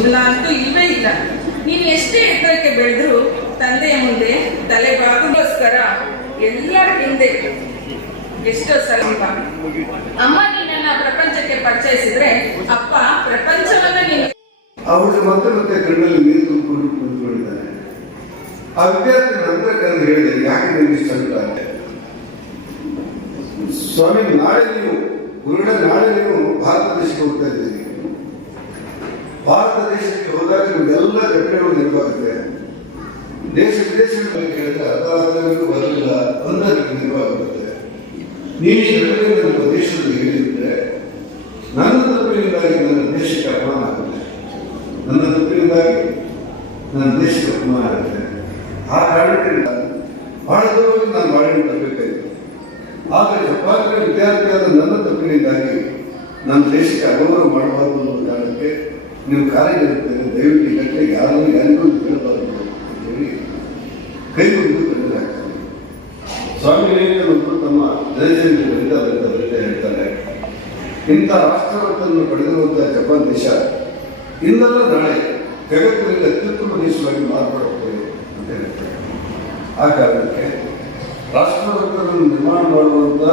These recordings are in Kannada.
ಇಲ್ಲ ಅಂತೂ ಇಲ್ವೇ ಇಲ್ಲ. ನೀನು ಎಷ್ಟೇ ಎತ್ತರಕ್ಕೆ ಬೆಳೆದ್ರು ತಂದೆಯ ಮುಂದೆ ತಲೆ ಬಾಗೋಸ್ಕರ ಎಲ್ಲರ ಹಿಂದೆ ಎಷ್ಟೋ ಸಲ ಅಮ್ಮ ನಿನ್ನ ಪ್ರಪಂಚಕ್ಕೆ ಪರಿಚಯಿಸಿದ್ರೆ ಅಪ್ಪ ಪ್ರಪಂಚವನ್ನ ನೀನು ಅವ್ರಿಗೆ ಮತ್ತೆ ಮತ್ತೆ ಕಣ್ಣಲ್ಲಿ ನೀರು ತುಂಬಿಕೊಂಡು ಕುಂತ್ಕೊಂಡಿದ್ದಾರೆ. ಆ ವಿದ್ಯಾರ್ಥಿ ನಂತರ ಕರೆದು ಹೇಳಿದೆ, ಯಾಕೆ ನಿಮ್ಗೆ ಇಷ್ಟ ಅಂತ. ಸ್ವಾಮಿ, ನಾಳೆ ನೀವು ಭಾರತ ದೇಶಕ್ಕೆ ಹೋಗ್ತಾ ಇದ್ದೀರಿ. ಭಾರತ ದೇಶಕ್ಕೆ ಹೋದಾಗ ನಿಮ್ಗೆಲ್ಲ ಘಟನೆಗಳು ನೆನಪಾಗುತ್ತೆ. ದೇಶ ವಿದೇಶಗಳಲ್ಲಿ ಕೇಳಿದ್ರೆ ಅರ್ಧರಾತ್ರಿಗೂ ಬರಲಿಲ್ಲ ಅಂದ್ರೆ ನೆನಪಾಗುತ್ತೆ. ನೀವು ಈ ಘಟನೆ ನಮ್ಮ ದೇಶದಲ್ಲಿ ಹೇಳಿದ್ರೆ ನನ್ನ ತಪ್ಪಿನಿಂದಾಗಿ ನನ್ನ ದೇಶಕ್ಕೆ ಅಪಮಾನ ಆಗುತ್ತೆ, ನನ್ನ ತಪ್ಪಿನಿಂದಾಗಿ ನನ್ನ ದೇಶಕ್ಕೆ ಅಪಮಾನ ಆಗುತ್ತೆ. ಆ ಕಾರಣಕ್ಕೆ ಬಹಳ ದೂರವಾಗಿ ನಾನು ಬಾಳೆಹಣ್ಣು ತರಬೇಕಾಯಿತು. ಆದರೆ ಜಪಾನಿನ ವಿದ್ಯಾರ್ಥಿಯಾದ ನನ್ನ ತಪ್ಪಿನಿಂದಾಗಿ ನನ್ನ ದೇಶಕ್ಕೆ ಅಗೌರವ ಮಾಡಬಾರದು ಅನ್ನೋ ಕಾರಣಕ್ಕೆ ನೀವು ಕಾರ್ಯನಿರ್ವಹಿಸ್ತೇನೆ, ದಯವಿಟ್ಟು ಈ ಘಟನೆಗೆ ಯಾರನ್ನು ಯಾರಿಗೂ ಹೇಳಬಾರದು ಅಂತ ಹೇಳಿ ಕೈ ಮುಗಿದು ಕಣ್ಣೀರು ಹಾಕ್ತಾರೆ. ಸ್ವಾಮಿ ವಿವೇಕಾನಂದರು ತಮ್ಮ ಜನಜನಿಗೆ ಬರೀತಾ ಹೇಳ್ತಾರೆ, ಇಂಥ ರಾಷ್ಟ್ರವನ್ನು ಪಡೆದಿರುವಂತಹ ಜಪಾನ್ ದೇಶ ಇಂದಲ್ಲ ನಾಳೆ ಜಗತ್ತಿನಲ್ಲಿ ಅತ್ಯುತ್ತಮ ದೇಶವಾಗಿ ಮಾರ್ಪಡುತ್ತದೆ ಅಂತ ಹೇಳ್ತಾರೆ. ಆ ಕಾರಣಕ್ಕೆ ರಾಷ್ಟ್ರವನ್ನು ನಿರ್ಮಾಣ ಮಾಡುವಂತ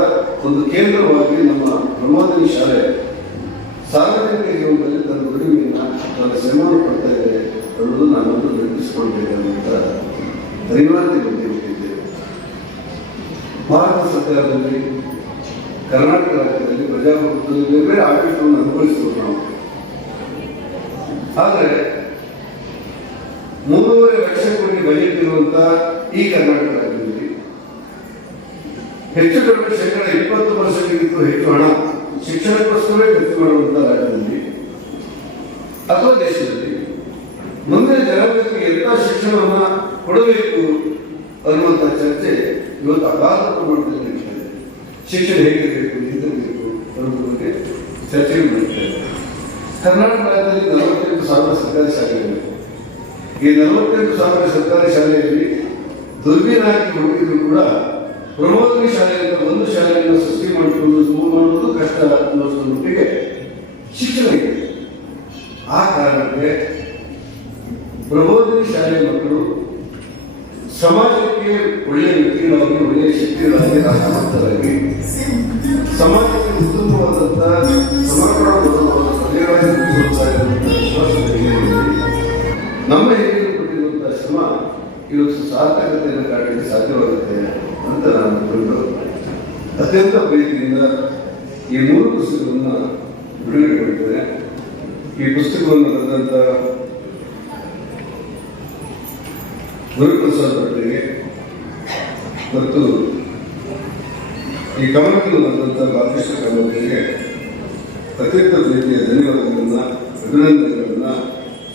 ಒಂದು ಕೇಂದ್ರವಾಗಿ ನಮ್ಮ ಬ್ರಹ್ಮೋದನಿ ಶಾಲೆ ಸಾರ್ವಜನಿಕ ಜೀವನದಲ್ಲಿ ತನ್ನ ದುಡಿಮೆಯನ್ನು ತನ್ನ ಶ್ರಮವನ್ನು ಪಡ್ತಾ ಇದೆ ಅನ್ನೋದು ನಾನೊಂದು ನೆನಪಿಸಿಕೊಳ್ತೇನೆ ಅಂತ ಅನಿವಾರ್ಯತೆ ಬಗ್ಗೆ ಹುಟ್ಟಿದ್ದೇವೆ. ಭಾರತ ಸರ್ಕಾರದಲ್ಲಿ ಕರ್ನಾಟಕ ರಾಜ್ಯದಲ್ಲಿ ಪ್ರಜಾಪ್ರಭುತ್ವದಲ್ಲಿ ಆಡಳಿತವನ್ನು ಅನುಭವಿಸಿದ್ರು ನಾವು. ಆದರೆ 3.5 ಲಕ್ಷ ಕೋಟಿ ಬಜೆಟ್ ಇರುವಂತಹ ಈ ಕರ್ನಾಟಕ ರಾಜ್ಯದಲ್ಲಿ ಹೆಚ್ಚು ಕಡಿಮೆ 20% ಹೆಚ್ಚು ಹಣ ಶಿಕ್ಷಣಕ್ಕೋಸ್ಕರವೇ ಖರ್ಚು ಮಾಡುವಂತಹ ರಾಜ್ಯದಲ್ಲಿ ಅಥವಾ ದೇಶದಲ್ಲಿ ಮುಂದೆ ಜನಾಂಗಕ್ಕೆ ಎಂಥ ಶಿಕ್ಷಣವನ್ನ ಕೊಡಬೇಕು ಅನ್ನುವಂತಹ ಚರ್ಚೆ ಇವತ್ತು ಅಗಾಧ ಪ್ರಮಾಣದಲ್ಲಿ ನಡೀತದೆ. ಶಿಕ್ಷಣ ಹೇಗಿರಬೇಕು, ನಿಂತಿರಬೇಕು ಅನ್ನೋದ್ರ ಬಗ್ಗೆ ಚರ್ಚೆಗಳು ನಡೀತಾ ಇದೆ. ಕರ್ನಾಟಕ ರಾಜ್ಯದಲ್ಲಿ 48,000 ಸರ್ಕಾರಿ ಶಾಲೆಗಳಿವೆ. ಈ 48,000 ಸರ್ಕಾರಿ ಶಾಲೆಯಲ್ಲಿ ದುರ್ಬೀನಾಗಿ ಹುಡುಗಿದ್ರು ಕೂಡ ಪ್ರಬೋಧಿನಿ ಶಾಲೆಯಿಂದ ಒಂದು ಶಾಲೆಯನ್ನು ಸೃಷ್ಟಿ ಮಾಡಿಕೊಂಡು ಶುರು ಮಾಡುವುದು ಕಷ್ಟ ಅನ್ನೋದ್ರ ಮಟ್ಟಿಗೆ ಶಿಕ್ಷಣ ಇದೆ. ಆ ಕಾರಣಕ್ಕೆ ಪ್ರಬೋಧಿನಿ ಶಾಲೆಯ ಮಕ್ಕಳು ಸಮಾಜಕ್ಕೆ ಒಳ್ಳೆಯ ವ್ಯಕ್ತಿಗಳಾಗಿ, ಒಳ್ಳೆಯ ಶಕ್ತಿಗಳಾಗಿ, ರಾಷ್ಟ್ರಭಕ್ತರಾಗಿ, ಸಮಾಜಕ್ಕೆ ಉತ್ತಮವಾದಂತಹ ಸಮರ್ಪಣಾ ನಮ್ಮ ಹಿರಿಯರು ಕೊಟ್ಟಿರುವಂತಹ ಶ್ರಮ ಇವತ್ತು ಸಾರ್ಥಕತೆಯನ್ನು ಕಾಣಲಿಕ್ಕೆ ಸಾಧ್ಯವಾಗುತ್ತೆ ಅಂತ ನಾನು ಅಂದುಕೊಂಡು ಅತ್ಯಂತ ಪ್ರೀತಿಯಿಂದ ಈ 3 ಪುಸ್ತಕವನ್ನು ಬಿಡುಗಡೆ ಮಾಡಿದ್ದೇನೆ. ಈ ಪುಸ್ತಕವನ್ನು ಬರೆದಂತ ಗುರುಪ್ರಸಾದ್ ಭಟ್ರಿಗೆ ಮತ್ತು ಈ ಕಮಲವನ್ನು ಬರೆದಂತ ಬಾಲಕೃಷ್ಣ ಕಾಮತ್ರಿಗೆ ಅತ್ಯಂತ ಪ್ರೀತಿಯ ಧನ್ಯವಾದಗಳನ್ನು, ಅಭಿನಂದನೆಗಳನ್ನು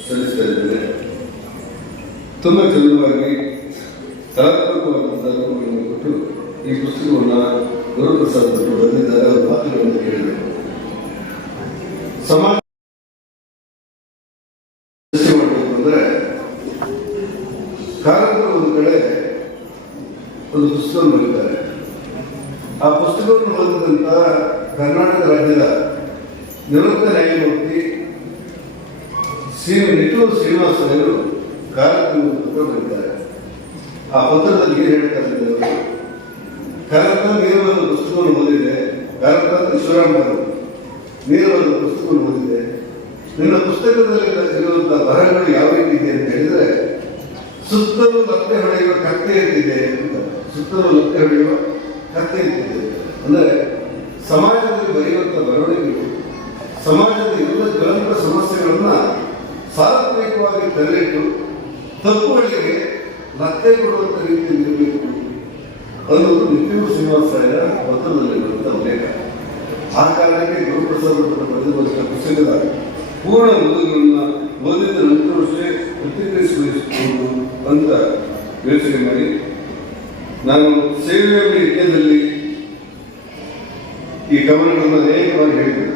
ಸಲ್ಲಿಸ್ತಾ ಇದ್ದೇನೆ. ತುಂಬ ಚಂದವಾಗಿ ಕಲಾತ್ಮಕವಾದಂತಹ ರೂಪಗಳನ್ನು ಕೊಟ್ಟು ಈ ಪುಸ್ತಕವನ್ನು ಗುರುಪ್ರಸಾದ್ ಭಟ್ ಬರೆದಿದ್ದಾರೆ. ಅವರ ಮಾತುಗಳನ್ನು ಕೇಳಬೇಕು. ಸಮಾಜ ಮಾಡಬೇಕು ಅಂದರೆ ಕಾರಂತರು ಒಂದು ಕಡೆ ಒಂದು ಪುಸ್ತಕವನ್ನು ಬರೀತಾರೆ. ಆ ಪುಸ್ತಕವನ್ನು ಓದಿದಂತ ಕರ್ನಾಟಕ ರಾಜ್ಯದ ನಿವೃತ್ತ ನ್ಯಾಯಮೂರ್ತಿ ನಿಟ್ಟೂರು ಶ್ರೀನಿವಾಸರು ಕಾರಂತರ ಪುಸ್ತಕ ಬರೀತಾರೆ. ಆ ಪತ್ರದಲ್ಲಿ ಏನು ಹೇಳ್ತಾರೆ ಅಂದರೆ, ಕಾರಂತ ನೀರವಾದ ಪುಸ್ತಕವನ್ನು ಓದಿದೆ, ಕಾರಂತ ಈಶ್ವರಾಮ್ ನೀರವಾದ ಪುಸ್ತಕವನ್ನು ಓದಿದೆ, ನಿನ್ನ ಪುಸ್ತಕದಲ್ಲಿ ಇರುವಂತಹ ಬರಹಗಳು ಯಾವ ರೀತಿ ಇದೆ ಅಂತ ಹೇಳಿದ್ರೆ ಸುತ್ತಲೂ ಲತ್ತೆ ಹೊಡೆಯುವ ಕತ್ತೆ ಎತ್ತಿದೆ ಅಂತ. ಸುತ್ತಲೂ ಲತ್ತೆ ಹೊಡೆಯುವ ಕತ್ತೆ ಎತ್ತಿದೆ ಅಂದರೆ ಸಮಾಜದಲ್ಲಿ ಬರೆಯುವಂತಹ ಬರವಣಿಗೆಗಳು ಸಮಾಜದ ಎಲ್ಲ ಜ್ವಲಂತ ಸಮಸ್ಯೆಗಳನ್ನ ಸಾರ್ವತ್ರಿಕವಾಗಿ ತಲೆಯಿಟ್ಟು ತಪ್ಪುಗಳಿಗೆ ಲತ್ತೆ ಕೊಡುವಂತ ರೀತಿಯಲ್ಲಿ ಇರಬೇಕು ಅನ್ನೋದು ನಿಟ್ಟೂರು ಶ್ರೀನಿವಾಸರಾಯರ ಪತ್ರದಲ್ಲಿರುವಂತಹ ಉಲ್ಲೇಖ. ಆ ಕಾರಣಕ್ಕೆ ಗುರುಪ್ರಸಾದ್ ಅವರು ಬರೆದಿರುವಂತಹ ಪುಸ್ತಕದ ಪೂರ್ಣ ಓದುಗಳನ್ನು ಓದಿದ ನಂತರವಷ್ಟೇ ಪ್ರತಿಕ್ರಿಯಿಸಬಹುದು ಅಂತ ಯೋಚನೆ ಮಾಡಿ ನಾನು ಸೇವೆಯ ಯಜ್ಞದಲ್ಲಿ ಈ ಗಮನಗಳನ್ನು ಅನೇಕವಾಗಿ ಹೇಳಿದೆ.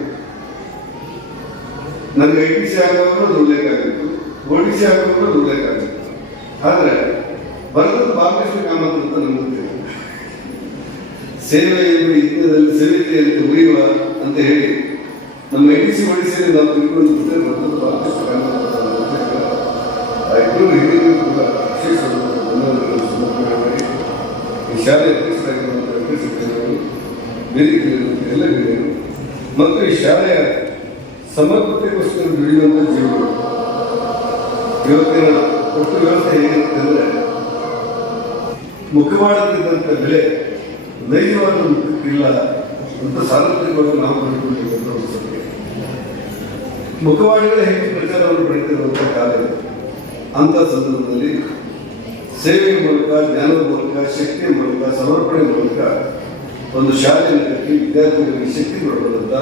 ನನಗೆ IPC ಆಗುವಾಗ ಅದು ಉಲ್ಲೇಖ ಆಗಿತ್ತು, ODC ಆಗುವಾಗ ಅದು ಉಲ್ಲೇಖ ಆಗಿತ್ತು. ಆದರೆ ಬರೆದದ್ದು ಬಾಲಕೃಷ್ಣ ಕಾಮತ್ ಅಂತ ನಮ್ಗೆ ಗೊತ್ತಿದೆ. ಸೇವೆ ಯಜ್ಞದಲ್ಲಿ ಸೇವೆಯಲ್ಲಿ ಉಳಿಯುವ ಅಂತ ಹೇಳಿ ನಮ್ಮ IPC ODC ನಾವು ತಿಳ್ಕೊಂಡಿದ್ದೆ ಬರೆದದ್ದು ಬಾಲಕೃಷ್ಣ ಕಾಮತ್ ಅಂತ ಇಬ್ಬರು ಹಿರಿಯರು ಕೂಡ ವಿಶೇಷ ಧನ್ಯವಾದಗಳನ್ನು ಸಮರ್ಪಣೆ ಮಾಡಿ ಈ ಶಾಲೆ ಅಧ್ಯಕ್ಷರಾಗಿರುವಂತಹ ವೆಂಕಟೇಶ್ವರವರು, ವೇದಿಕೆಯಲ್ಲಿರುವಂತಹ ಎಲ್ಲ ಹಿರಿಯರು ಮತ್ತು ಈ ಶಾಲೆಯ ಸಮರ್ಪತೆಗೋಸ್ಕರ ದುಡಿಯುವಂಥ ಜೀವಗಳು. ಇವತ್ತಿನ ಒಟ್ಟು ವ್ಯವಸ್ಥೆ ಹೇಗಿರುತ್ತೆ ಅಂದರೆ ಮುಖವಾಡದಿದ್ದಂಥ ಬೆಲೆ ನೈಜವಾದ ಮುಖಕ್ಕಿಲ್ಲ ಅಂತ ಸಾರ್ವತ್ರಿಕವಾಗಿ ನಾವು ಕಂಡುಕೊಂಡಿರುವಂಥ ಒಂದು ಸತ್ಯ. ಮುಖವಾಡಿಗಳ ಹೆಚ್ಚು ಪ್ರಚಾರವನ್ನು ಪಡೆದಿರುವಂಥ ಕಾಲ ಇದೆ. ಅಂಥ ಸಂದರ್ಭದಲ್ಲಿ ಸೇವೆಯ ಮೂಲಕ, ಜ್ಞಾನದ ಮೂಲಕ, ಶಕ್ತಿಯ ಮೂಲಕ, ಸಮರ್ಪಣೆ ಮೂಲಕ ಒಂದು ಶಾಲೆಯನ್ನು ಕಟ್ಟಿ ವಿದ್ಯಾರ್ಥಿಗಳಿಗೆ ಶಕ್ತಿ ಕೊಡಬಲ್ಲಂತ,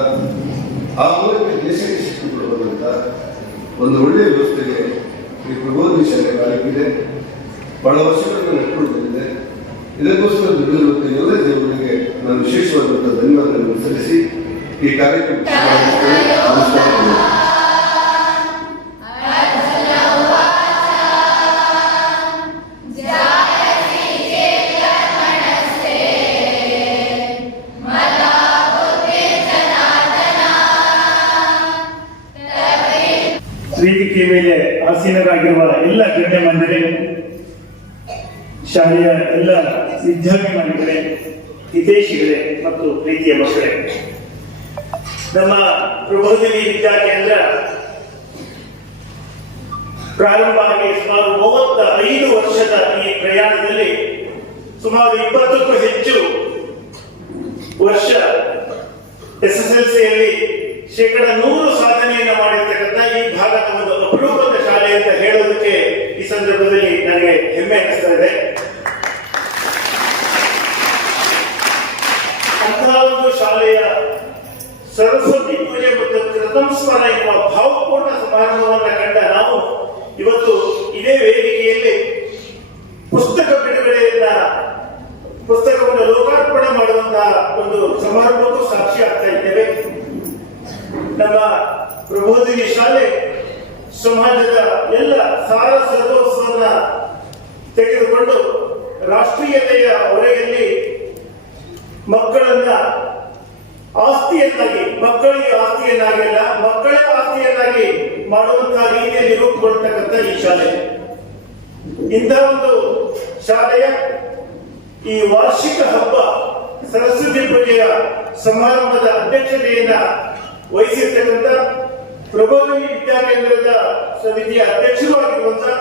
ಆ ಮೂಲಕ ದೇಶಕ್ಕೆ ಶಕ್ತಿ ಕೊಡಬಲ್ಲಂತ ಒಂದು ಒಳ್ಳೆಯ ವ್ಯವಸ್ಥೆಗೆ ಈ ಪ್ರಬೋಧಿನಿ ಶಾಲೆ ಕಾಲಿಟ್ಟಿದೆ. ಬಹಳ ವರ್ಷಗಳಿಂದ ನಡ್ಕೊಂಡು ಬಂದಿದೆ. ಇದಕ್ಕೋಸ್ಕರ ದುಡಿದಿರುವಂಥ ಎಲ್ಲ ದೇವರಿಗೆ ನಾನು ವಿಶೇಷವಾದಂಥ ಧನ್ಯವಾದಗಳನ್ನು ಸಲ್ಲಿಸಿ ಈ ಕಾರ್ಯಕ್ರಮ ನಮಸ್ಕಾರ. ವೇದಿಕೆ ಮೇಲೆ ಆಸೀನರಾಗಿರುವ ಎಲ್ಲ ಗಣ್ಯಮಾನ್ಯರೇ, ಶಾಲೆಯ ಎಲ್ಲ ವಿದ್ಯಾಭಿಮಾನಿಗಳೇ, ಹಿತೈಷಿಗಳೇ ಮತ್ತು ಪ್ರೀತಿಯ ಮಕ್ಕಳೇ, ನಮ್ಮ ಪ್ರಬೋಧಿನಿ ವಿದ್ಯಾಕೇಂದ್ರ ಪ್ರಾರಂಭ ಆಗಿ ಸುಮಾರು 35 ವರ್ಷದ ಈ ಪ್ರಯಾಣದಲ್ಲಿ ಸುಮಾರು 20ಕ್ಕೂ ಹೆಚ್ಚು ವರ್ಷ SSLCಯಲ್ಲಿ 100% ಸಾಧನೆಯನ್ನು ಮಾಡಿರ್ತಕ್ಕಂಥ ಈ ಭಾಗದ ಒಂದು ಅಪರೂಪದ ಶಾಲೆ ಅಂತ ಹೇಳೋದಕ್ಕೆ ಈ ಸಂದರ್ಭದಲ್ಲಿ ನನಗೆ ಹೆಮ್ಮೆ ಅನಿಸ್ತಾ ಇದೆ. ಅಂತಹ ಒಂದು ಶಾಲೆಯ ಸರಸ್ವತಿ ಪೂಜೆ ಮತ್ತು ಕೃತಂಸ್ಮರಣ ಎನ್ನುವ ಭಾವಪೂರ್ಣ ಸಮಾರಂಭವನ್ನು ಕಂಡ ನಾವು ಇವತ್ತು ಇದೇ ವೇದಿಕೆಯಲ್ಲಿ ಪುಸ್ತಕ ಬಿಡುಗಡೆಯನ್ನ, ಪುಸ್ತಕವನ್ನು ಲೋಕಾರ್ಪಣೆ ಮಾಡುವಂತಹ ಒಂದು ಸಮಾರಂಭಕ್ಕೂ ಸಾಕ್ಷಿ ಆಗ್ತಾ ಇದ್ದೇವೆ. ನಮ್ಮ ಪ್ರಬೋಧಿನಿ ಶಾಲೆ ಸಮಾಜದ ಎಲ್ಲ ಸಾರ ಸರ್ವಸ್ವನ್ನ ತೆಗೆದುಕೊಂಡು ರಾಷ್ಟ್ರೀಯತೆಯ ಹೊರೆಯಲ್ಲಿ ಮಕ್ಕಳನ್ನ ಆಸ್ತಿಯನ್ನಾಗಿ, ಮಕ್ಕಳಿಗೆ ಆಸ್ತಿಯನ್ನಾಗಿಲ್ಲ, ಮಕ್ಕಳೇ ಆಸ್ತಿಯನ್ನಾಗಿ ಮಾಡುವಂತಹ ರೀತಿಯಲ್ಲಿ ರೂಪುಗೊಳ್ತಕ್ಕಂಥ ಈ ಶಾಲೆ, ಇಂತಹ ಒಂದು ಶಾಲೆಯ ಈ ವಾರ್ಷಿಕ ಹಬ್ಬ ಸರಸ್ವತಿ ಪೂಜೆಯ ಸಮಾರಂಭದ ಅಧ್ಯಕ್ಷತೆಯನ್ನ ವಹಿಸಿರ್ತಕ್ಕಂಥ ಪ್ರಬೋಧಿನಿ ವಿದ್ಯಾಕೇಂದ್ರದ ಸಮಿತಿಯ ಅಧ್ಯಕ್ಷರು ಆಗಿರುವಂತಹ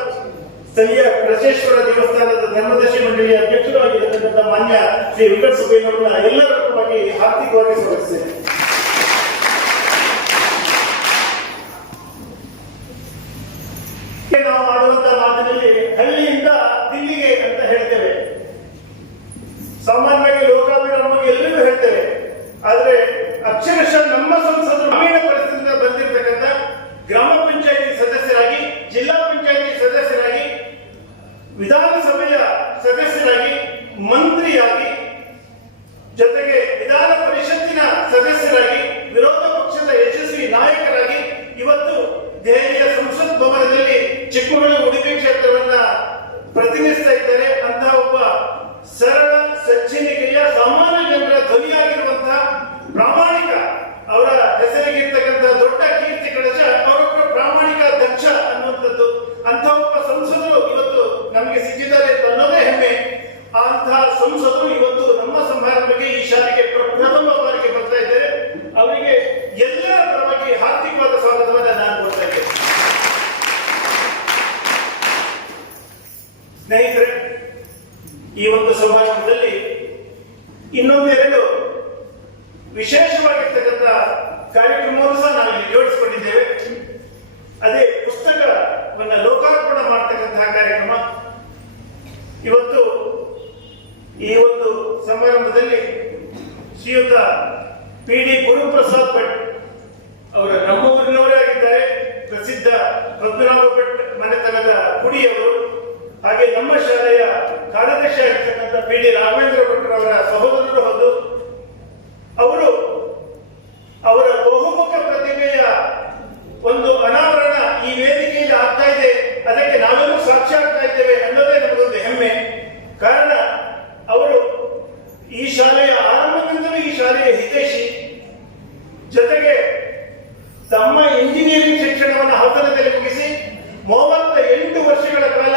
ಸ್ಥಳೀಯ ಕಳಶೇಶ್ವರ ದೇವಸ್ಥಾನದ ಧರ್ಮದರ್ಶಿ ಮಂಡಳಿಯ ಅಧ್ಯಕ್ಷರು ಆಗಿರತಕ್ಕಂಥ ಮಾನ್ಯ ಶ್ರೀ ವೆಂಕಟಸುಬ್ಬಯ್ಯನವರನ್ನ ಎಲ್ಲರ ಪರವಾಗಿ ಹಾರ್ದಿಕವಾಗಿ ಸ್ವಾಗತಿಸಿದೆ. ನಾವು ಆಡುವಂತಹ ಮಾತಿನಲ್ಲಿ ಹಳ್ಳಿಯಿಂದ ದಿಲ್ಲಿಗೆ ಅಂತ ಹೇಳ್ತೇವೆ. ಸಾಮಾನ್ಯವಾಗಿ ಲೋಕಾಭಿರಾಮವಾಗಿ ಎಲ್ಲರಿಗೂ ಹೇಳ್ತೇವೆ. ಆದ್ರೆ ಅಕ್ಷರಶಃ ನಮ್ಮ ಸಂಸದರು ಗ್ರಾಮೀಣ ಪರಿಸ್ಥಿತಿಯಿಂದ ಬಂದಿರತಕ್ಕಂಥ ಗ್ರಾಮ ಪಂಚಾಯಿತಿ ಸದಸ್ಯರಾಗಿ, ಜಿಲ್ಲಾ ಪಂಚಾಯಿತಿ ಸದಸ್ಯರಾಗಿ, ವಿಧಾನಸಭೆಯ ಸದಸ್ಯರಾಗಿ, ಮಂತ್ರಿಯಾಗಿ, ಜೊತೆಗೆ ವಿಧಾನ ಪರಿಷತ್ತಿನ ಸದಸ್ಯರಾಗಿ, ವಿರೋಧ ಪಕ್ಷದ ಯಶಸ್ವಿ ನಾಯಕರಾಗಿ ಇವತ್ತು ದೆಹಲಿಯ ಸಂಸತ್ ಭವನದಲ್ಲಿ ಚಿಕ್ಕಮಗಳೂರು ಉಡುಪಿ ಕ್ಷೇತ್ರವನ್ನ ಪ್ರತಿನಿಧಿಸ್ತಾ ಇದ್ದಾರೆ. ಅಂತಹ ಒಬ್ಬ ಸರಳ ಸಜ್ಜನಿಕೆಯ ಸಾಮಾನ್ಯ ಜನರ ಧ್ವನಿಯಾಗಿರುವಂತಹ ಪ್ರಾಮಾಣಿಕ, ಅವರ ಹೆಸರಿಗಿರ್ತಕ್ಕಂಥ ದೊಡ್ಡ ಕೀರ್ತಿ ಕಳಶ ಅವರೊಬ್ಬ ಪ್ರಾಮಾಣಿಕ ದಕ್ಷ ಅನ್ನುವಂಥದ್ದು. ಅಂತಹ ಒಬ್ಬ ಸಂಸದರು ಇವತ್ತು ನಮಗೆ ಸಿಕ್ಕಿದ್ದಾರೆ ಅಂತ ಅನ್ನೋದೇ ಹೆಮ್ಮೆ. ಅಂತಹ ಸಂಸದರು ಇವತ್ತು ನಮ್ಮ ಸಮಾರಂಭಕ್ಕೆ, ಈ ಶಾಲೆಗೆ ಪ್ರಥಮ ಬಾರಿಗೆ ಬರ್ತಾ ಇದ್ದಾರೆ. ಅವರಿಗೆ ಎಲ್ಲರ ಪರವಾಗಿ ಹಾರ್ದಿಕವಾದ ಸ್ವಾಗತವನ್ನು ನಾನು ಕೊಡ್ತಾ ಇದ್ದೇನೆ. ಸ್ನೇಹಿತರೆ, ಈ ಒಂದು ಸಮಾರಂಭದಲ್ಲಿ ಇನ್ನೊಂದೆರಡು ವಿಶೇಷವಾಗಿರ್ತಕ್ಕಂಥ ಕಾರ್ಯಕ್ರಮವನ್ನು ಸಹ ನಾವು ಇಲ್ಲಿ ಜೋಡಿಸಿಕೊಂಡಿದ್ದೇವೆ. ಅದೇ ಪುಸ್ತಕವನ್ನ ಲೋಕಾರ್ಪಣೆ ಮಾಡತಕ್ಕಂತಹ ಕಾರ್ಯಕ್ರಮ. ಇವತ್ತು ಈ ಒಂದು ಸಮಾರಂಭದಲ್ಲಿ ಶ್ರೀಯುತ PD ಗುರುಪ್ರಸಾದ್ ಭಟ್ ಅವರು ನಮ್ಮ ಊರಿನವರೇ ಆಗಿದ್ದಾರೆ. ಪ್ರಸಿದ್ಧ ಪದ್ಮನಾಭ ಭಟ್ ಮನೆತನದ ಕುಡಿಯವರು. ಹಾಗೆ ನಮ್ಮ ಶಾಲೆಯ ಕಾರ್ಯದರ್ಶಿ ಆಗಿರ್ತಕ್ಕಂಥ PD ರಾಘವೇಂದ್ರ ಭಟ್ರವರ ಸಹೋದರರು ಹೌದು. ಅವರು ಅವರ ಬಹುಮುಖ ಪ್ರತಿಭೆಯ ಒಂದು ಅನಾವರಣ ಈ ವೇದಿಕೆಯಲ್ಲಿ ಆಗ್ತಾ ಇದೆ. ಅದಕ್ಕೆ ನಾವೆಲ್ಲೂ ಸಾಕ್ಷಿ ಆಗ್ತಾ ಇದ್ದೇವೆ ಅನ್ನೋದೇ ನಮಗೊಂದು ಹೆಮ್ಮೆ. ಕಾರಣ ಅವರು ಈ ಶಾಲೆಯ ಆರಂಭದಿಂದಲೂ ಈ ಶಾಲೆಯ ಹಿತೈಷಿ, ಜೊತೆಗೆ ತಮ್ಮ ಇಂಜಿನಿಯರಿಂಗ್ ಶಿಕ್ಷಣವನ್ನು ಹಾಸನದಲ್ಲಿ ಮುಗಿಸಿ 38 ವರ್ಷಗಳ ಕಾಲ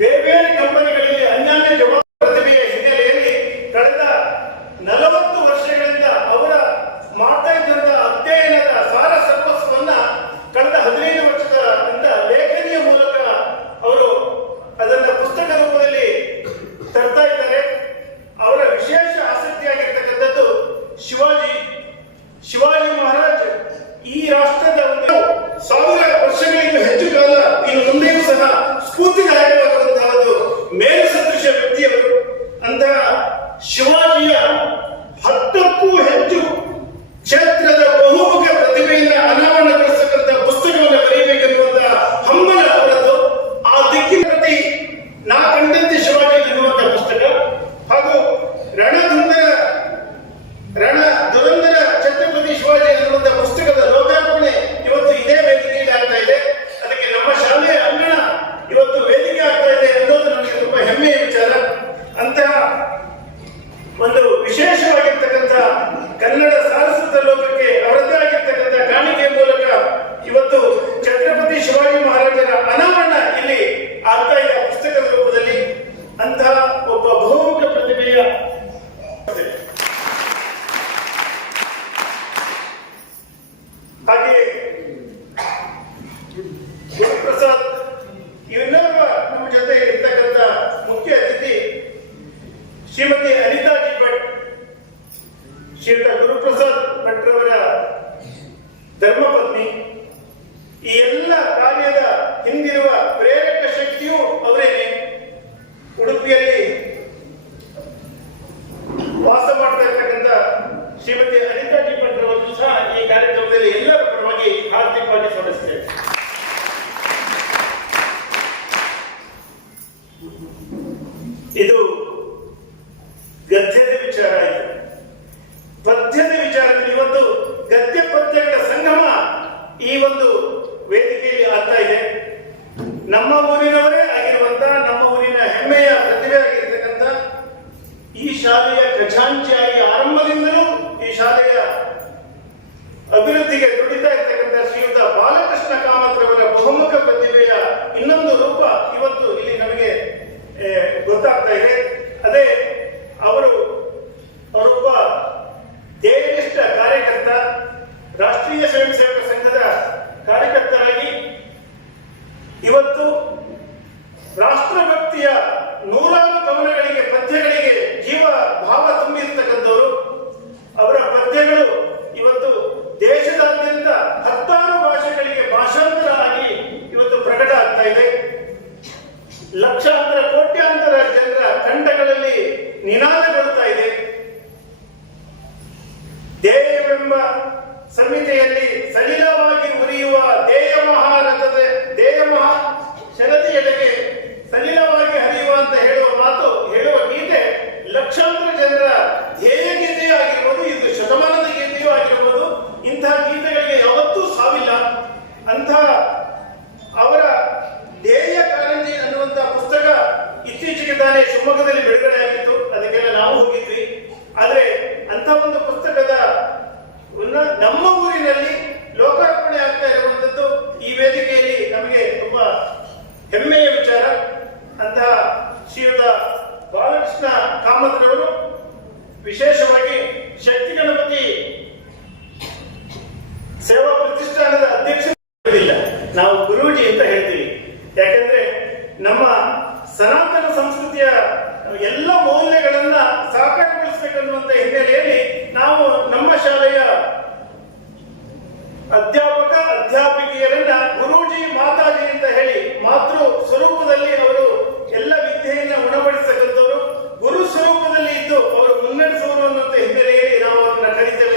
ಬೇರೆ ಬೇರೆ ಕಂಪನಿಗಳಲ್ಲಿ ಅನ್ಯಾನ್ಯ ಜವಾಬ್ದಾರಿ ಪ್ರತಿಭೆಯ ಹಿನ್ನೆಲೆಯಲ್ಲಿ ಕಳೆದ 40 ವರ್ಷಗಳಿಂದ ಅವರ ಮಾಡ್ತಾ ಇದ್ದಂತಹ ಅಧ್ಯಯನದ ಸಾರ ಸರ್ವಸ್ವವನ್ನ ಕಳೆದ 15 ವರ್ಷದಿಂದ ಲೇಖನಿಯ ಮೂಲಕ ಅವರು ಅದನ್ನ ಪುಸ್ತಕ ರೂಪದಲ್ಲಿ ತರ್ತಾ ಇದ್ದಾರೆ. ಅವರ ವಿಶೇಷ ಆಸಕ್ತಿಯಾಗಿರ್ತಕ್ಕಂಥದ್ದು ಶಿವಾಜಿ ಮಹಾರಾಜ್ ಈ ರಾಷ್ಟ್ರದ ಒಂದು 1000 ವರ್ಷಗಳಿಗೂ ಹೆಚ್ಚು ಕಾಲ ಇನ್ನು ಮುಂದೆಯೂ ಸಹ ಸ್ಫೂರ್ತಿದಾಯಕವಾದಂತಹ ಒಂದು ಮೇರು ಸದೃಶ ವ್ಯಕ್ತಿಯವರು. ಅಂತಹ ಶಿವಾಜಿಯ 10ಕ್ಕೂ ಹೆಚ್ಚು ಕ್ಷೇತ್ರದ ಬಹುಮುಖ ಪ್ರತಿಭೆಯಿಂದ ಅನಾವರಣಗೊಳಿಸತಕ್ಕಂಥ ಪುಸ್ತಕವನ್ನು ಬರೆಯಬೇಕೆನ್ನುವಂತಹ ಹಂಬಲ ಅವರದ್ದು. ಆ ದಿಕ್ಕಿನ ಪ್ರತಿ ನಾ ಕಂಡಂತೆ ಶಿವಾಜಿ ಎನ್ನುವಂತಹ ಪುಸ್ತಕ ಹಾಗೂ ದುರಂಧರ ಛತ್ರಪತಿ ಶಿವಾಜಿ ಎನ್ನುವಂತಹ ಪುಸ್ತಕದ ಲೋಕಾರ್ಪಣೆ ಇವತ್ತು ಇದೇ ವೇದಿಕೆಯಲ್ಲಿ ಆಗ್ತಾ ಇದೆ. ಅದಕ್ಕೆ ನಮ್ಮ ಶಾಲೆಯ ಅಂಗಣ ಇವತ್ತು ವೇದಿಕೆ ಆಗ್ತಾ ಇದೆ ಅನ್ನೋದು ನನಗೆ ತುಂಬಾ ಹೆಮ್ಮೆಯ ವಿಚಾರ. ಅಂತಹ ಒಂದು ವಿಶೇಷವಾಗಿರ್ತಕ್ಕಂಥ ಕನ್ನಡ ಸಾರಸ್ವತ ಲೋಕಕ್ಕೆ ಅವರದ್ದೇ ಆಗಿರ್ತಕ್ಕಂಥ ಕಾಣಿಕೆಯ ಮೂಲಕ ಇವತ್ತು ಛತ್ರಪತಿ ಶಿವಾಜಿ ಮಹಾರಾಜರ ಅನಾವರಣ ಇಲ್ಲಿ ಆಗ್ತಾ ಇದೆ ಪುಸ್ತಕದ ರೂಪದಲ್ಲಿ. ಅಂತಹ ಒಬ್ಬ ಬಹುಮುಖ ಪ್ರತಿಭೆಯ ಹಾಗೆ ಗುರುಪ್ರಸಾದ್ ಇವರೆಲ್ಲ ನಮ್ಮ ಜೊತೆ ಇರ್ತಕ್ಕಂಥ ಮುಖ್ಯ ಅತಿಥಿ ಶ್ರೀಮತಿ ಅನಿತಾ ಜಿ ಭಟ್, ಶ್ರೀಯುತ ಗುರುಪ್ರಸಾದ್ ಭಟ್ರವರ ಧರ್ಮಪತ್ನಿ. ಈ ಎಲ್ಲ ಕಾರ್ಯದ ಹಿಂದಿರುವ ಪ್ರೇರಕ ಶಕ್ತಿಯೂ ಅವರೇನೆ. ಉಡುಪಿಯಲ್ಲಿ ವಾಸ ಮಾಡ್ತಾ ಇರ್ತಕ್ಕಂಥ ಶ್ರೀಮತಿ ಅನಿತಾ ಜಿ ಭಟ್ರವರು ಸಹ ಈ ಕಾರ್ಯಕ್ರಮದಲ್ಲಿ ಎಲ್ಲರ ಪರವಾಗಿ ಹಾರ್ದಿಕವಾಗಿ ಸ್ವಾಗತಿಸುತ್ತೇವೆ. ಇದು ಗದ್ಯದ ವಿಚಾರ ಆಯಿತು. ಪದ್ಯದ ವಿಚಾರದಲ್ಲಿ ಇವತ್ತು ಗದ್ಯ ಪದ್ಯಗಳ ಸಂಗಮ ಈ ಒಂದು ವೇದಿಕೆಯಲ್ಲಿ ಆಗ್ತಾ ಇದೆ. ನಮ್ಮ ಊರಿನವರೇ ಆಗಿರುವಂತಹ, ನಮ್ಮ ಊರಿನ ಹೆಮ್ಮೆಯ ಪ್ರತಿಭೆ ಆಗಿರ್ತಕ್ಕಂಥ, ಈ ಶಾಲೆಯ ಖಜಾಂಚಿಯಾಗಿ ಆರಂಭದಿಂದಲೂ ಈ ಶಾಲೆಯ ಅಭಿವೃದ್ಧಿಗೆ ದುಡಿತಾ ಇರ್ತಕ್ಕಂಥ ಶ್ರೀಯುತ ಬಾಲಕೃಷ್ಣ ಕಾಮತ್ರವರ ಬಹುಮುಖ ಪ್ರತಿಭೆಯ ಇನ್ನೊಂದು ರೂಪ ಇವತ್ತು ಇಲ್ಲಿ ನಮಗೆ ಗೊತ್ತಾಗ್ತಾ ಇದೆ. ಅದೇ ಅವರೊಬ್ಬ ಧ್ಯೇಯನಿಷ್ಠ ಕಾರ್ಯಕರ್ತ, ರಾಷ್ಟ್ರೀಯ ಸ್ವಯಂ ಸೇವಕ ಸಂಘದ ಕಾರ್ಯಕರ್ತರಾಗಿ ಇವತ್ತು ರಾಷ್ಟ್ರಭಕ್ತಿಯ ನೂರಾರು ಕವನಗಳಿಗೆ, ಪದ್ಯಗಳಿಗೆ ಜೀವ ಭಾವ ತುಂಬಿರ್ತಕ್ಕಂಥವರು. ಅವರ ಪದ್ಯಗಳು ಇವತ್ತು ದೇಶದಾದ್ಯಂತ 10 ಭಾಷೆಗಳಿಗೆ ಭಾಷಾಂತರ ಆಗಿ ಇವತ್ತು ಪ್ರಕಟ ಆಗ್ತಾ ಇದೆ. ಲಕ್ಷಾಂತರ ಕೋಟ್ಯಾಂತರ ಜನರ ಕಂಠಗಳಲ್ಲಿ ನಿನಾದಗೊಳ್ತಾ ಇದೆ. ಧ್ಯೇಯವೆಂಬ ಸಂಹಿತೆಯಲ್ಲಿ ಸಲಿಲವಾಗಿ ಉರಿಯುವ ಧ್ಯೇಯ ಮಹಾ ಶರದಿಯೆಡೆಗೆ ಸಲಿಲವಾಗಿ ಹರಿಯುವ ಅಂತ ಹೇಳುವ ಗೀತೆ ಲಕ್ಷಾಂತರ ಜನರ ಧ್ಯೇಯ ಗೀತೆಯೂ ಆಗಿರ್ಬೋದು, ಇದು ಶತಮಾನದ ಗೀತೆಯೂ ಆಗಿರ್ಬೋದು. ಇಂತಹ ಗೀತೆಗಳಿಗೆ ಯಾವತ್ತೂ ಸಾವಿಲ್ಲ. ಅಂತಹ ಅವರ ಧ್ಯೇಯ ಕಾರಂಜಿ ಅನ್ನುವಂತಹ ಪುಸ್ತಕ ಇತ್ತೀಚೆಗೆ ತಾನೇ ಶಿವಮೊಗ್ಗದಲ್ಲಿ ಬಿಡುಗಡೆ ಆಗಿತ್ತು. ಅದಕ್ಕೆಲ್ಲ ನಾವು ಹೋಗಿದ್ವಿ. ಆದ್ರೆ ಅಂತ ಒಂದು ಪುಸ್ತಕದ ನಮ್ಮ ಊರಿನಲ್ಲಿ ಲೋಕಾರ್ಪಣೆ ಆಗ್ತಾ ಇರುವಂತದ್ದು ಈ ವೇದಿಕೆಯಲ್ಲಿ ನಮಗೆ ತುಂಬಾ ಹೆಮ್ಮೆಯ ವಿಚಾರ. ಅಂತಹ ಶ್ರೀಯುತ ಬಾಲಕೃಷ್ಣ ಕಾಮತ್ರವರು ವಿಶೇಷವಾಗಿ ಶಕ್ತಿ ಗಣಪತಿ ಸೇವಾ ಪ್ರತಿಷ್ಠಾನದ ಅಧ್ಯಕ್ಷರಿಲ್ಲ, ನಾವು ಗುರೂಜಿ ಅಂತ ಹೇಳ್ತೀವಿ. ಯಾಕಂದ್ರೆ ನಮ್ಮ ಸನಾತನ ಸಂಸ್ಕೃತಿಯ ಎಲ್ಲ ಮೌಲ್ಯಗಳನ್ನ ಸಾಕಾರಗೊಳಿಸಬೇಕನ್ನುವಂತ ಹಿನ್ನೆಲೆಯಲ್ಲಿ ನಾವು ನಮ್ಮ ಶಾಲೆಯ ಅಧ್ಯಾಪಕಿಯರನ್ನ ಗುರೂಜಿ ಮಾತಾಜಿ ಅಂತ ಹೇಳಿ ಮಾತೃ ಸ್ವರೂಪದಲ್ಲಿ ಅವರು ಎಲ್ಲ ವಿದ್ಯೆಯನ್ನ ಉಣಬಡಿಸತಕ್ಕಂಥವರು, ಗುರು ಸ್ವರೂಪದಲ್ಲಿ ಇದ್ದು ಅವರು ಮುನ್ನಡೆಸುವರು ಅನ್ನುವಂತ ಹಿನ್ನೆಲೆಯಲ್ಲಿ ನಾವು ಅವರನ್ನ ಕರೀತೇವೆ.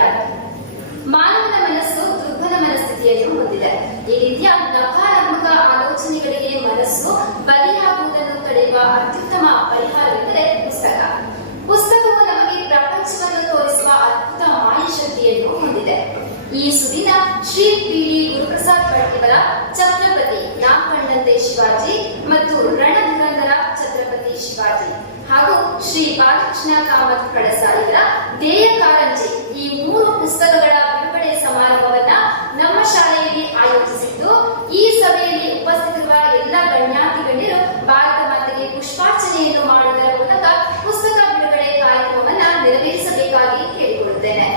ವ್ಯಾಧಿ. ಮಾನವನ ಮನಸ್ಸು ದುರ್ಬಲ ಮನಸ್ಥಿತಿಯನ್ನು ಹೊಂದಿದೆ. ಈ ರೀತಿಯ ನಕಾರಾತ್ಮಕ ಆಲೋಚನೆಗಳಿಗೆ ಮನಸ್ಸು ಬಲಿಯಾಗುವುದನ್ನು ತಡೆಯುವ ಅತ್ಯುತ್ತಮ ಪರಿಹಾರವೆಂದರೆ ಪುಸ್ತಕ. ಪುಸ್ತಕವು ನಮಗೆ ಪ್ರಪಂಚವನ್ನು ತೋರಿಸುವ ಅದ್ಭುತ ಮಾಯಶಕ್ತಿಯನ್ನು ಹೊಂದಿದೆ. ಈ ಸುದಿನ ಶ್ರೀ ಪಿ.ಡಿ. ಗುರುಪ್ರಸಾದ್ ಭಟ್ ಇವರ ಛತ್ರಪತಿ ನಾಮ್ ಕಂಡಂತೆ ಶಿವಾಜಿ ಮತ್ತು ರಣಧುರಂಧರ ಛತ್ರಪತಿ ಶಿವಾಜಿ ಹಾಗೂ ಶ್ರೀ ಬಾಲಕೃಷ್ಣ ಕಾಮತ್ ಕಳಸ ಇವರ ದೇಯ ಕಾರಂಜಿ ಈ 3 ಪುಸ್ತಕಗಳ ಬಿಡುಗಡೆ ಸಮಾರಂಭವನ್ನ ನಮ್ಮ ಶಾಲೆಯಲ್ಲಿ ಆಯೋಜಿಸಿದ್ದು, ಈ ಸಭೆಯಲ್ಲಿ ಉಪಸ್ಥಿತರಿರುವ ಎಲ್ಲ ಗಣ್ಯಾತಿ ಗಣ್ಯರು ಭಾರತ ಮಾತೆಗೆ ಪುಷ್ಪಾರ್ಚನೆಯನ್ನು ಮಾಡುವುದರ ಮೂಲಕ ಪುಸ್ತಕ ಬಿಡುಗಡೆ ಕಾರ್ಯಕ್ರಮವನ್ನ ನೆರವೇರಿಸಬೇಕಾಗಿ ಕೇಳಿಕೊಳ್ಳುತ್ತೇನೆ.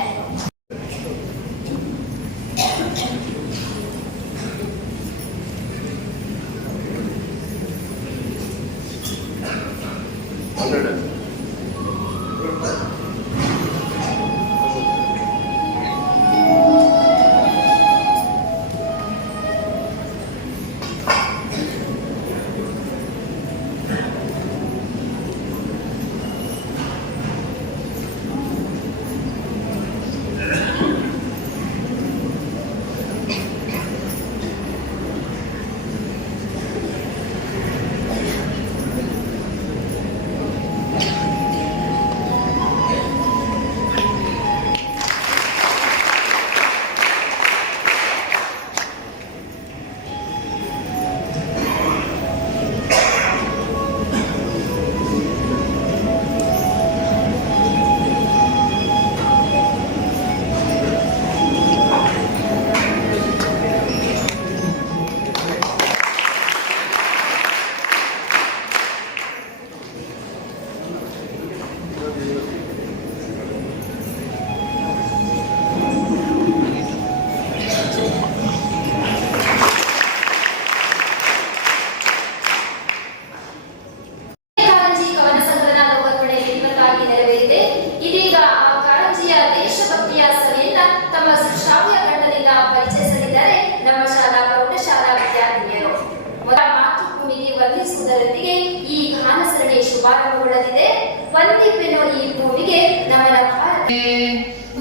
ವಂದಿಸುವುದರೊಂದಿಗೆ ಈ ಗಾನ ಸರಣಿ ಶುಭಾರಂಭಗೊಳ್ಳಲಿದೆ. ವಂದಿಪೆನು ಈ ಭೂಮಿಗೆ ನಮನ ಭಾರತ,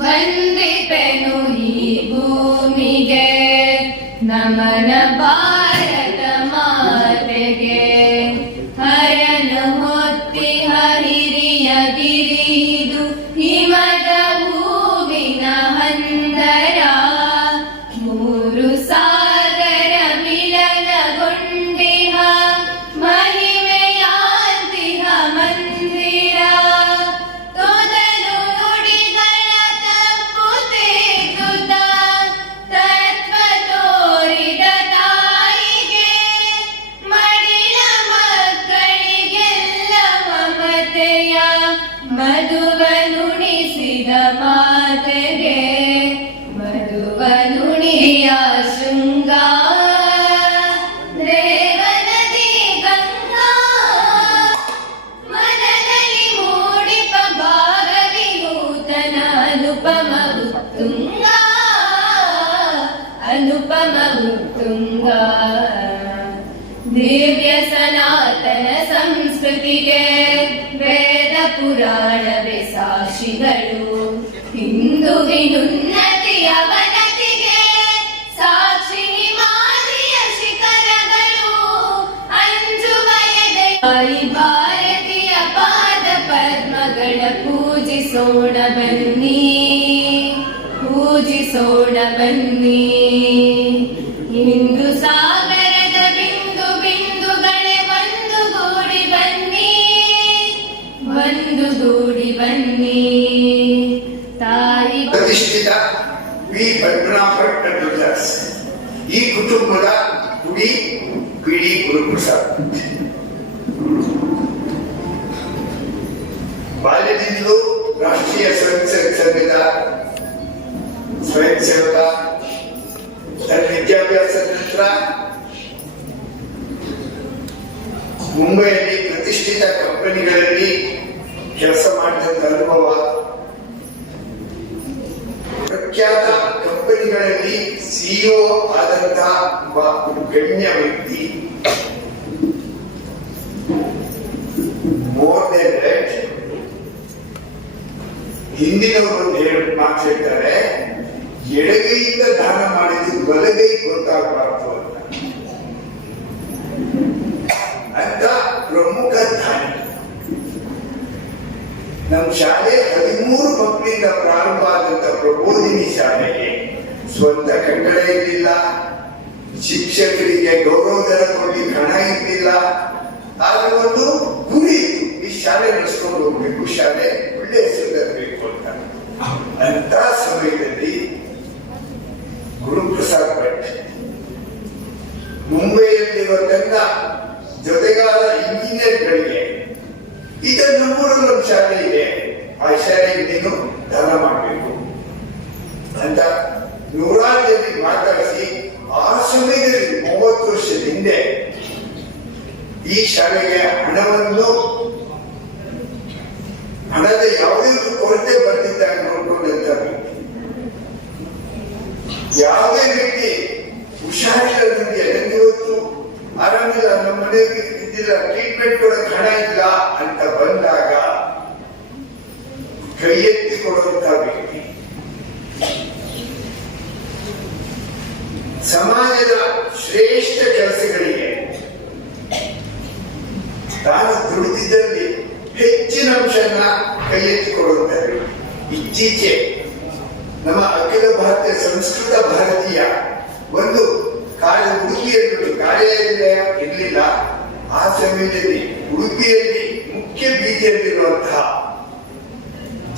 ವಂದಿಪೆನು ಈ ಭೂಮಿಗೆ ನಮನ ಭಾರತ ಮಾತೆಗೆ. ಹರನು ಹೊತ್ತಿಹ ಹಿರಿಯ ಗಿರಿದು ಹಿಮದ ಹೂವಿನ ಹಂದರ, 3 ಸಾಗರ ಮಿಲನಗೊಂಡಿಹ ಮಹಿಮೆಯಾಂತಿಹ ಮಂದಿರ. ತೊದಲು ನುಡಿಗಳ ತಪ್ಪುತ್ತಿದ್ದುತ್ತ ತತ್ವ ತೋರಿದ ತಾಯಿಗೆ, ಮಡಿಲ ಮಕ್ಕಳಿಗೆಲ್ಲ ಮಮತೆಯ ಮಧುವನುಣಿಸಿದ ಮಾತೆಗೆ. ಮಧುವನುಣಿಯ ಶೃಂಗಾರ ದೇವನದಿ ಗಂಗಾ, ಮನದಲ್ಲಿ ಮೂಡಿಪ ಭಾವವಿನೂತನ ಅನುಪಮ ಉತ್ತುಂಗ, ಅನುಪಮ ಉತ್ತುಂಗ. ದಿವ್ಯ ಸನಾತನ ಸಂಸ್ಕೃತಿಗೆ ವೇದ ಪುರಾಣವೇ ಸಾಕ್ಷಿಗಳು. ಹಿಂದುವಿನುನ್ನತಿಯ ಅವನತಿಗೆ ಸಾಕ್ಷಿ ಹಿಮಾಲಯ ಶಿಖರಗಳು. ಅಂಜುವ ಎದೆಯಾಯಿ ಭಾರತೀಯ ಪಾದ ಪದ್ಮಗಳ ಪೂಜಿಸೋಣ ಬನ್ನಿ, ಪೂಜಿಸೋಣ ಬನ್ನಿ. ಹಿಂದೂ ಸಾಗರದ ಬಿಂದು ಬಿಂದುಗಳೇ ಒಂದುಗೂಡಿ ಬನ್ನಿ, ಒಂದುಗೂಡಿ ಬನ್ನಿ. ತಾಯಿ ಪ್ರತಿಷ್ಠಿತ ವಿ ಪದ್ಮನಾಭಟ್ ಬ್ರದರ್ಸ್ ಈ ಕುಟುಂಬದ ಗುಡಿ ಪಿ.ಡಿ. ಗುರುಪ್ರಸಾದ್. ಬಾಲ್ಯದಿಂದಲೂ ರಾಷ್ಟ್ರೀಯ ಸ್ವಯಂ ಸೇವಕ ಸಂಘದ ಸ್ವಯಂ ಸೇವಕ. ತನ್ನ ವಿದ್ಯಾಭ್ಯಾಸದ ನಂತರ ಮುಂಬೈಯಲ್ಲಿ ಪ್ರತಿಷ್ಠಿತ ಕಂಪನಿಗಳಲ್ಲಿ ಕೆಲಸ ಮಾಡಿದಂತ ಅನುಭವ. ಪ್ರಖ್ಯಾತ ಕಂಪನಿಗಳಲ್ಲಿ ಸಿಇಒ ಆದಂತಹ ಒಬ್ಬ ಗಣ್ಯ ವ್ಯಕ್ತಿ. ಮೋರ್ ದೆನ್ ದಟ್, ಹಿಂದಿನವರು ಮಾತು ಹೇಳ್ತಾರೆ, ಎಡಗೈಯಿಂದ ದಾನ ಮಾಡಿದ್ದು ಬಲಗೈ ಗೊತ್ತಾಗಬಾರ್ದು ಅಂತ ಪ್ರಮುಖ ದಾನಿ. ನಮ್ಮ ಶಾಲೆ 13 ಮಕ್ಕಳಿಂದ ಪ್ರಾರಂಭ ಆದಂತ ಪ್ರಬೋಧಿನಿ ಶಾಲೆಗೆ ಸ್ವಂತ ಕಟ್ಟಡ ಇರಲಿಲ್ಲ, ಶಿಕ್ಷಕರಿಗೆ ಗೌರವಧನ ಕೊಡ್ಲಿಕ್ಕೆ ಹಣ ಇರಲಿಲ್ಲ. ಆದ್ರೆ ಒಂದು ಗುರಿ ಇತ್ತು, ಈ ಶಾಲೆ ನಡೆಸ್ಕೊಂಡು ಹೋಗ್ಬೇಕು, ಶಾಲೆ ಒಳ್ಳೆ ಹೆಸರು ತರಬೇಕು ಅಂತ. ಅಂತ ಸಮಯದಲ್ಲಿ ಗುರುಪ್ರಸಾದ್ ಭಟ್ ಮುಂಬೈಯಲ್ಲಿರುವ ತನ್ನ ಜೊತೆಗಾರ ಇಂಜಿನಿಯರ್ಗಳಿಗೆ ಈಗ ನಮ್ಮೂರಲ್ಲಿ ಒಂದು ಶಾಲೆ ಇದೆ, ಆ ಶಾಲೆಗೆ ನೀನು ದಾನ ಮಾಡಬೇಕು ಅಂತ ನೂರಾರು ಜನರಿಗೆ ಮಾತಾಡಿಸಿ ಆ ಸಮಯದಲ್ಲಿ 30 ವರ್ಷದ ಹಿಂದೆ ಈ ಶಾಲೆಗೆ ಹಣದ ಯಾವುದೇ ಕೊರತೆ ಬರ್ತಿದ್ದಾಗ ನೋಡ್ಕೊಂಡಂತ ಯಾವುದೇ ವ್ಯಕ್ತಿ ಹುಷಾರಿಲ್ಲದಂತೆ ನನಗೆ ಇವತ್ತು ಆರಾಮಿಲ್ಲ, ನಮ್ಮ ಮನೆಗೆ ಇದ್ದಿಲ್ಲ, ಟ್ರೀಟ್ಮೆಂಟ್ ಕೊಡೋಕೆ ಹಣ ಇಲ್ಲ ಅಂತ ಬಂದಾಗ ಕೈ ಎತ್ತಿ ಕೊಡುವಂತ ವ್ಯಕ್ತಿ, ಸಮಾಜದ ಶ್ರೇಷ್ಠ ಕೆಲಸಗಳಿಗೆ ತಾನು ದುಡಿದಿದ್ದಲ್ಲಿ ಹೆಚ್ಚಿನ ಅಂಶನ ಕೈ ಎತ್ತಿಕೊಡುತ್ತಾರೆ. ಇತ್ತೀಚೆ ನಮ್ಮ ಅಖಿಲ ಭಾರತೀಯ ಸಂಸ್ಕೃತ ಭಾರತೀಯ ಒಂದು ಉಡುಪಿಯಲ್ಲಿ ಕಾರ್ಯಾಲಯ ಇರಲಿಲ್ಲ. ಆ ಸಮಯದಲ್ಲಿ ಉಡುಪಿಯಲ್ಲಿ ಮುಖ್ಯ ಬೀದಿಯಲ್ಲಿರುವಂತಹ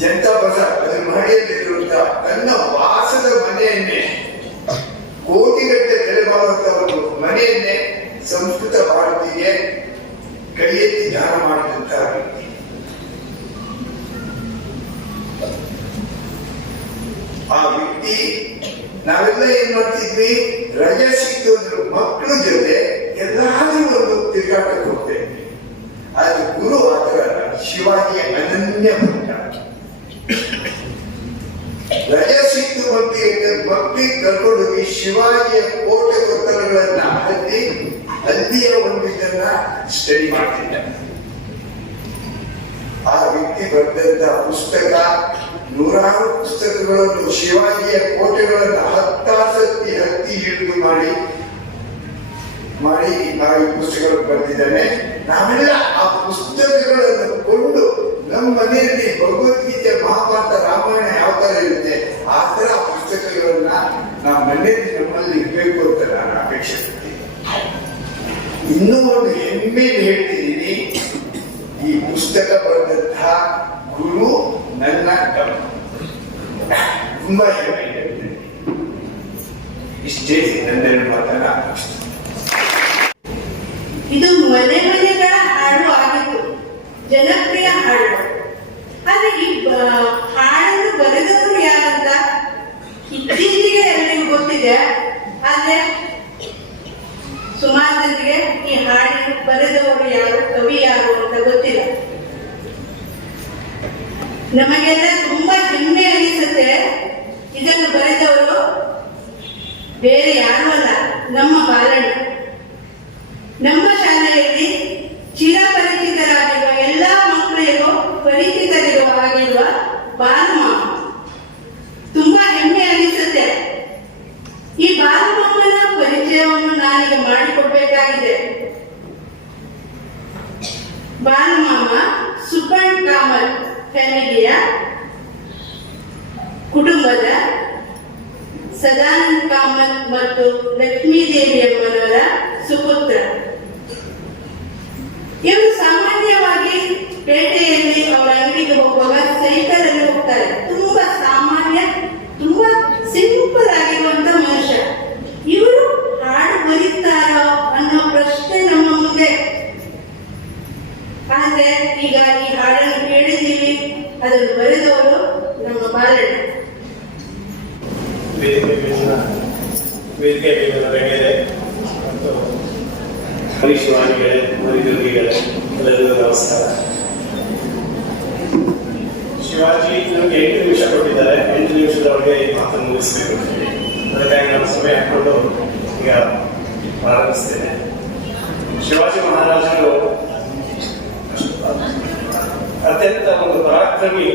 ಜನತಾ ಬಜಾರ್ ಅದರ ಮಹಡಿಯಲ್ಲಿರುವಂತಹ ತನ್ನ ವಾಸದ ಮನೆಯನ್ನೇ ಕೋಟಿಗಟ್ಟಲೆ ಬೆಲೆ ಬಾಳುವಂತಹ ಒಂದು ಮನೆಯನ್ನೇ ಸಂಸ್ಕೃತ ಭಾರತಿಗೆ ಕೈ ಎತ್ತಿ ದಾನ ಮಾಡಿದಂತಹ ವ್ಯಕ್ತಿ. ಆ ವ್ಯಕ್ತಿ ನಾವೆಲ್ಲ ಏನ್ ಮಾಡ್ತಿದ್ವಿ, ರಜೆ ಸಿಕ್ತು ಅಂದ್ರೆ ಮಕ್ಕಳ ಜೊತೆ ಎಲ್ಲಾದ್ರೂ ಒಂದು ತಿರುಗಾಟಕ್ಕೆ ಹೋಗ್ತೇವೆ. ಆದ್ರೆ ಗುರು ಆತರ ಶಿವಾಜಿಯ ಅನನ್ಯ ಭಕ್ತ. ರಜೆ ಸಿಕ್ತು ಮಕ್ಕಳಿಗೆ ಕರ್ಕೊಂಡು ಹೋಗಿ ಶಿವಾಜಿಯ ಕೋಟೆ ಕೊತ್ತಲಗಳನ್ನ ಅಲ್ಲಿಯ ಒಂದು ಇದನ್ನ ಸ್ಟಡಿ ಮಾಡ್ತಿದ್ದ. ಆ ವ್ಯಕ್ತಿ ಬರೆದಂತ ಪುಸ್ತಕ, ನೂರಾರು ಪುಸ್ತಕಗಳನ್ನು, ಶಿವಾಜಿಯ ಕೋಟೆಗಳನ್ನು ಹತ್ತಿ ಹಿಡಿದು ಮಾಡಿ ಆ ಪುಸ್ತಕಗಳು ಬರೆದಿದ್ದಾನೆ. ನಾವೆಲ್ಲ ಆ ಪುಸ್ತಕಗಳನ್ನು ಕೊಂಡು ನಮ್ಮ ಮನೆಯಲ್ಲಿ ಭಗವದ್ಗೀತೆ, ಮಹಾಭಾರತ, ರಾಮಾಯಣ ಯಾವ ತರ ಇರುತ್ತೆ ಆ ತರ ಪುಸ್ತಕಗಳನ್ನ ನಮ್ಮ ಮನೆಯಲ್ಲಿ ನಮ್ಮಲ್ಲಿ ಇರಬೇಕು ಅಂತ ನಾನು ಅಪೇಕ್ಷೆ ಪಡ್ತೀನಿ. ಇನ್ನೂ ಒಂದು ಹೆಮ್ಮೆ ಹೇಳ್ತಿದ್ದೀನಿ, ಈ ಪುಸ್ತಕ ಬರೆದಂತಹ ಗುರು ನನ್ನ ತುಂಬಾ ಹೆಮ್ಮೆ ಹೇಳ್ತೀನಿ. ಇಷ್ಟೇ ನನ್ನೆರಡು ಮಾತನ್ನ. ಇದು ಮನೆ ಮನೆಗಳ ಹಾಡು ಆಗಿತ್ತು, ಜನಪ್ರಿಯ ಹಾಡು. ಆದ್ರೆ ಈ ಹಾಡನ್ನು ಬರೆದವರು ಯಾರಂತ ಇತ್ತೀಚೆಗೆ ಎಲ್ಲರಿಗೂ ಗೊತ್ತಿದೆ. ಆದ್ರೆ ಸುಮಾರು ಜನರಿಗೆ ಈ ಹಾಡನ್ನು ಬರೆದವರು ಯಾರು, ಕವಿ ಯಾರು ಅಂತ ಗೊತ್ತಿಲ್ಲ. ನಮಗೆಲ್ಲ ತುಂಬಾ ಹೆಮ್ಮೆ ಅನಿಸುತ್ತೆ. ಇದನ್ನು ಬರೆದವರು ಬೇರೆ ಯಾರು ಅಲ್ಲ, ನಮ್ಮ ಬಾಲಣ್ಣ. ನಮ್ಮ ಶಾಲೆಯಲ್ಲಿ ಚಿರಪರಿಚಿತರಾಗಿರುವ ಎಲ್ಲಾ ಮಕ್ಕಳಿಗೂ ಪರಿಚಿತರಿರುವ ಬಾಲಮಾಮ. ತುಂಬಾ ಹೆಮ್ಮೆ ಅನಿಸುತ್ತೆ. ಈ ಬಾಲಮಾಮನ ಪರಿಚಯವನ್ನು ನಾನೀಗ ಮಾಡಿಕೊಡ್ಬೇಕಾಗಿದೆ. ಬಾಲಮಾಮ ಸುಬ್ಬಣ್ಣ ಕಾಮತ್ ಫ್ಯಾಮಿಲಿಯ ಕುಟುಂಬದ ಸದಾನಂದ ಕಾಮತ್ ಮತ್ತು ಲಕ್ಷ್ಮೀದೇವಿ ಅಮ್ಮನವರ ಸುಪುತ್ರ. ಇವರು ಸಾಮಾನ್ಯವಾಗಿ ಪೇಟೆಯಲ್ಲಿ ಅವರ ಅಂಗಡಿಗೆ ಹೋಗುವಾಗ ಸೈಕಲ್ ಅಲ್ಲಿ ಹೋಗ್ತಾರೆ. ತುಂಬಾ ಸಾಮಾನ್ಯ, ತುಂಬಾ ಸಿಂಪಲ್ ಆಗಿರುವಂತ ಮನುಷ್ಯ. ಇವರು ಹಾಡು ಬರೀತಾರೋ ಅನ್ನೋ ಪ್ರಶ್ನೆ ನಮ್ಮ ಮುಂದೆ. ಆದ್ರೆ ಈಗ ಈ ಹಾಡನ್ನು ಕೇಳಿದ್ದೀವಿ, ಅದನ್ನು ಬರೆದವರು ನಮ್ಮ ಬಾಲಣ್ಣ. ವೇದಿಕೆ ಮತ್ತು ಶಿವಾನಿಗಳೇ, ಮರಿದುರ್ಗಿಗಳೇ, ಎಲ್ಲರಿಗೂ ನಮಸ್ಕಾರ. ಶಿವಾಜಿ ನಮಗೆ 8 ನಿಮಿಷ ಕೊಟ್ಟಿದ್ದಾರೆ. 8 ನಿಮಿಷದೊಳಗೆ ಈ ಮಾತನ್ನು ಮುಗಿಸ್ಬೇಕು ಅಂತ ಹೇಳಿ, ಅದಕ್ಕಾಗಿ ನಾನು ಸಮಯ ಹಾಕೊಂಡು ಈಗ ಪ್ರಾರಂಭಿಸ್ತೇನೆ. ಶಿವಾಜಿ ಮಹಾರಾಜರು ಅತ್ಯಂತ ಒಂದು ಪರಾಕ್ರಮಿ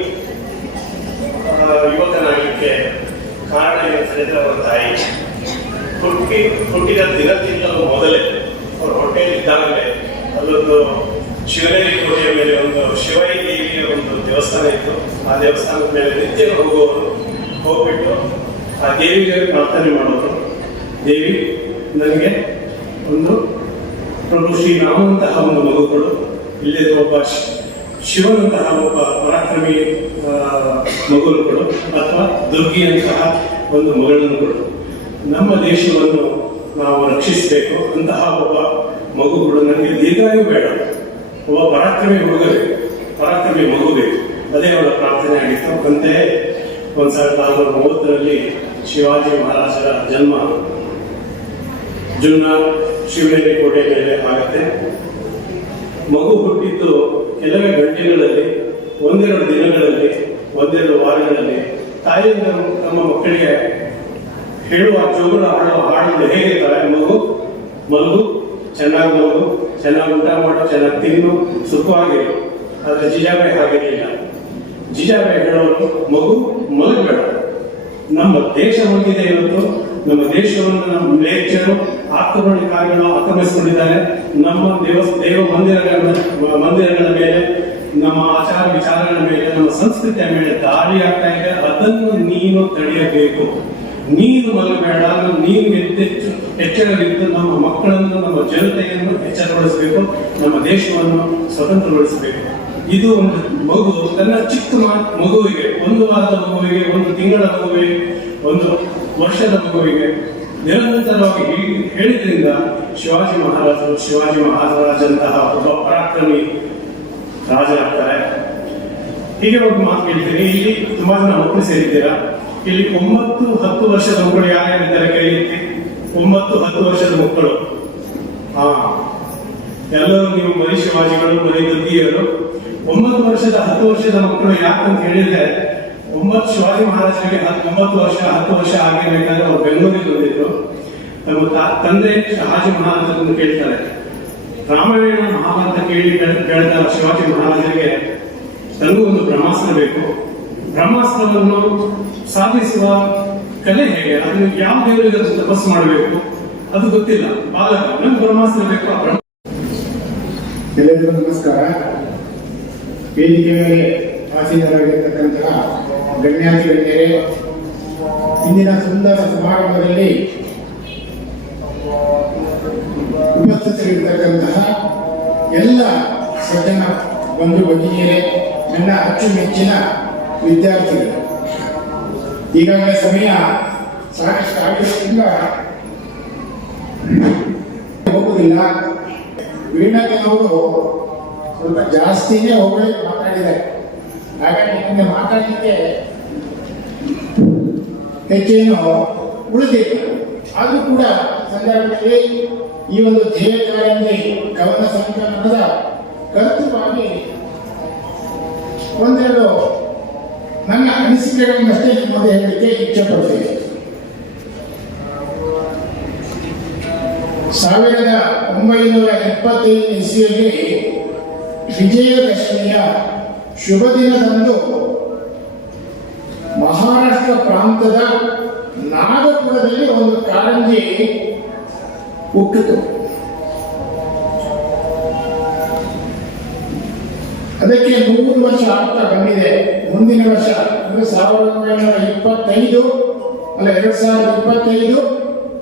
ಯುವಕನಾಗಲಿಕ್ಕೆ ಕಾರಣ ಏನಂತ ಹೇಳಿದ್ರೆ ಅವರ ತಾಯಿ ಹುಟ್ಟಿದ ದಿನಕ್ಕಿಂತಲೂ ಮೊದಲೇ ಅವ್ರ ಹೊಟ್ಟೆಯಲ್ಲಿ ಇದ್ದಾಗಲೇ ಅಲ್ಲೊಂದು ಶಿವನೇರಿ ಕೋಟೆಯ ಮೇಲೆ ಒಂದು ಶಿವಾಯಿ ದೇವಿಯ ಒಂದು ದೇವಸ್ಥಾನ ಇತ್ತು. ಆ ದೇವಸ್ಥಾನದ ಮೇಲೆ ನಿತ್ಯ ಹೋಗುವವರು ಹೋಗ್ಬಿಟ್ಟು ಆ ದೇವಿಗೆ ಪ್ರಾರ್ಥನೆ ಮಾಡೋರು, ದೇವಿ ನನಗೆ ಒಂದು ಪ್ರಭು ಶ್ರೀರಾಮನಂತಹ ಒಂದು ಮಗು ಕೊಡು, ಇಲ್ಲೇ ಒಬ್ಬ ಶಿವನಂತಹ ಒಬ್ಬ ಪರಾಕ್ರಮಿ ಮಗುವನ್ನು ಕೊಡು, ಅಥವಾ ದುರ್ಗಿಯಂತಹ ಒಂದು ಮಗಳನ್ನು ಕೊಡು. ನಮ್ಮ ದೇಶವನ್ನು ನಾವು ರಕ್ಷಿಸಬೇಕು, ಅಂತಹ ಒಬ್ಬ ಮಗು ಕೊಡು, ನನಗೆ ದೀರ್ಘಾಯು ಬೇಡ, ಒಬ್ಬ ಪರಾಕ್ರಮಿ ಮಗು ಬೇಕು. ಅದೇ ಅವರ ಪ್ರಾರ್ಥನೆ ಆಗಿತ್ತು. ಅಂತೆಯೇ 1430 ಶಿವಾಜಿ ಮಹಾರಾಜರ ಜನ್ಮ ಜುನ್ನಾರ್ ಶಿವನೇರಿ ಕೋಟೆ ಮೇಲೆ ಆಗುತ್ತೆ. ಮಗು ಹುಟ್ಟಿದ್ದು ಕೆಲವೇ ಗಂಟೆಗಳಲ್ಲಿ, ಒಂದೆರಡು ದಿನಗಳಲ್ಲಿ, ಒಂದೆರಡು ವಾರಗಳಲ್ಲಿ ತಾಯಿಯಂದರು ತಮ್ಮ ಮಕ್ಕಳಿಗೆ ಹೇಳುವ ಜೋಗುಳ ಹಾಡುವ ಹಾಡುಗಳು ಹೇಗಿರ್ತಾರೆ, ಮಗು ಚೆನ್ನಾಗಿ ಮಗು, ಚೆನ್ನಾಗಿ ಊಟ ಮಾಡು, ಚೆನ್ನಾಗಿ ತಿನ್ನು, ಸುಖವಾಗಿರು. ಆದರೆ ಜಿಜಾಬಾಯಿ ಹಾಗೇನಿಲ್ಲ. ಜಿಜಾಬಾಯಿ ಹೇಳೋರು ಮಗು ಮಲಗಬೇಡ. ನಮ್ಮ ದೇಶ ಹೋಗಿದೆ ಇವತ್ತು. ನಮ್ಮ ದೇಶವನ್ನು ನಮ್ಮ ಮ್ಲೇಚ್ಛರು ಆಕ್ರಮಣಕಾರಿಗಳು ಆಕ್ರಮಿಸಿಕೊಂಡಿದ್ದಾರೆ. ನಮ್ಮ ದೇವ ಮಂದಿರಗಳ ಮೇಲೆ, ನಮ್ಮ ಆಚಾರ ವಿಚಾರಗಳ ಮೇಲೆ, ನಮ್ಮ ಸಂಸ್ಕೃತಿಯ ಮೇಲೆ ದಾಳಿ ಆಗ್ತಾ ಇದೆ. ಅದನ್ನು ನೀನು ತಡೆಯಬೇಕು. ನೀನು ಮಲಗಬೇಡ. ನೀನು ಎಚ್ಚರವಿದ್ದು ನಮ್ಮ ಮಕ್ಕಳನ್ನು, ನಮ್ಮ ಜನತೆಯನ್ನು ಎಚ್ಚರಗೊಳಿಸಬೇಕು. ನಮ್ಮ ದೇಶವನ್ನು ಸ್ವತಂತ್ರಗೊಳಿಸಬೇಕು. ಇದು ಒಂದು ಮಗು ತನ್ನ ಚಿಕ್ಕ ಮಗುವಿಗೆ, 1 ವಾರದ ಮಗುವಿಗೆ, 1 ತಿಂಗಳ ಮಗುವಿಗೆ, 1 ವರ್ಷದ ಮಗುವಿಗೆ ನಿರಂತರವಾಗಿ ಹೇಳಿದ್ರಿಂದ ಶಿವಾಜಿ ಮಹಾರಾಜಂತಹ ಒಬ್ಬ ಪರಾಕ್ರಮಿ ರಾಜರಾಗ್ತಾರೆ. ಹೀಗೆ ಒಂದು ಮಾತು ಹೇಳ್ತೀನಿ. ಇಲ್ಲಿ ತುಂಬಾ ಜನ ಮಕ್ಕಳು ಸೇರಿದ್ದೀರಾ. ಇಲ್ಲಿ 9-10 ವರ್ಷದ ಮಕ್ಕಳು ಯಾರ್ಯಾರಿದ್ದಾರೆ ಕೈ ಎತ್ತಿ. 9-10 ವರ್ಷದ ಮಕ್ಕಳು. ಎಲ್ಲರೂ ನೀವು ಮರಿ ಶಿವಾಜಿಗಳು, ಮರಿ ದುರ್ಗಿಯರು. 9 ವರ್ಷದ 10 ವರ್ಷದ ಮಕ್ಕಳು ಯಾಕಂತ ಹೇಳಿದ್ರೆ, 9 ಶಿವಾಜಿ ಮಹಾರಾಜರಿಗೆ 9 ವರ್ಷ 10 ವರ್ಷ ಆಗಿರ್ಬೇಕಾದ್ರೆ ಅವ್ರು ಬೆಂಗಳೂರಿಗೆ ಬಂದಿದ್ರು. ತಮ್ಮ ತಂದೆ ಶಹಾಜಿ ಮಹಾರಾಜರನ್ನು ಕೇಳ್ತಾರೆ. ರಾಮಾಯಣ ಮಹಾಭಾರತ ಕೇಳಿ ಬೆಳೆದ ಶಿವಾಜಿ ಮಹಾರಾಜರಿಗೆ ತನಗೂ ಒಂದು ಬ್ರಹ್ಮಾಸ್ತ್ರ ಬೇಕು. ಬ್ರಹ್ಮಾಸ್ತ್ರವನ್ನು ಸಾಧಿಸುವ ಕಲೆ ಹೇಗೆ, ಅದನ್ನು ಯಾವ ದೇವರಿಗೆ ತಪಸ್ಸು ಮಾಡಬೇಕು ಅದು ಗೊತ್ತಿಲ್ಲ. ಬಾಲಕ ನಮ್ಗೆ ಬ್ರಹ್ಮಾಸ್ತ್ರ ಬೇಕು. ಎಲ್ಲರಿಗೂ ನಮಸ್ಕಾರ. ವೇದಿಕೆ ಮೇಲೆ ಆಸೀನರಾಗಿರ್ತಕ್ಕಂತಹ ಗಣ್ಯಾತಿ ಗಣ್ಯರೇ, ಇಂದಿನ ಸುಂದರ ಸಮಾರಂಭದಲ್ಲಿ ಉಪಸ್ಥಿತರಿರ್ತಕ್ಕಂತಹ ಎಲ್ಲ ಸಜ್ಜನ ಬಂಧು ಭಗಿನಿಯರೇ, ನನ್ನ ಅಚ್ಚುಮೆಚ್ಚಿನ ವಿದ್ಯಾರ್ಥಿಗಳು, ಈಗಾಗಲೇ ಸಮಯ ಸಾಕಷ್ಟು ಆಗಿರೋದ್ರಿಂದ ಹೋಗುವುದಿಲ್ಲ. ವೀಣಾದೇವರು ಸ್ವಲ್ಪ ಜಾಸ್ತಿನೇ ಮಾತಾಡಿದ್ದಾರೆ. ಹಾಗಾಗಿ ನಿಮಗೆ ಮಾತಾಡಲಿಕ್ಕೆ ಹೆಚ್ಚೇನು ಉಳಿದಿಲ್ಲ. ಆದರೂ ಕೂಡ ಸಂದರ್ಭದಲ್ಲಿ ಈ ಒಂದು ಧ್ಯೇಯಕಾರಿ ಕವನ ಸಂಕಲನದ ಕರ್ತೃವಾಗಿ ಒಂದೆರಡು ನನ್ನ ಅನಿಸಿಕೆಗಳನ್ನಷ್ಟೇ ನಿಮ್ಮದೇ ಹೇಳಲಿಕ್ಕೆ ಇಚ್ಛೆ ಪಡ್ತೇನೆ. 1925 ಇಸ್ವಿಯಲ್ಲಿ ವಿಜಯದಶಮಿಯ ಶುಭ ದಿನದಂದು ಮಹಾರಾಷ್ಟ್ರ ಪ್ರಾಂತದ ನಾಗಪುರದಲ್ಲಿ ಒಂದು ಕಾರಂಜಿ ಹುಟ್ಟಿತು. ಅದಕ್ಕೆ 100 ವರ್ಷ ಆಗ್ತಾ ಬಂದಿದೆ. ಮುಂದಿನ ವರ್ಷ ಅಂದ್ರೆ 2025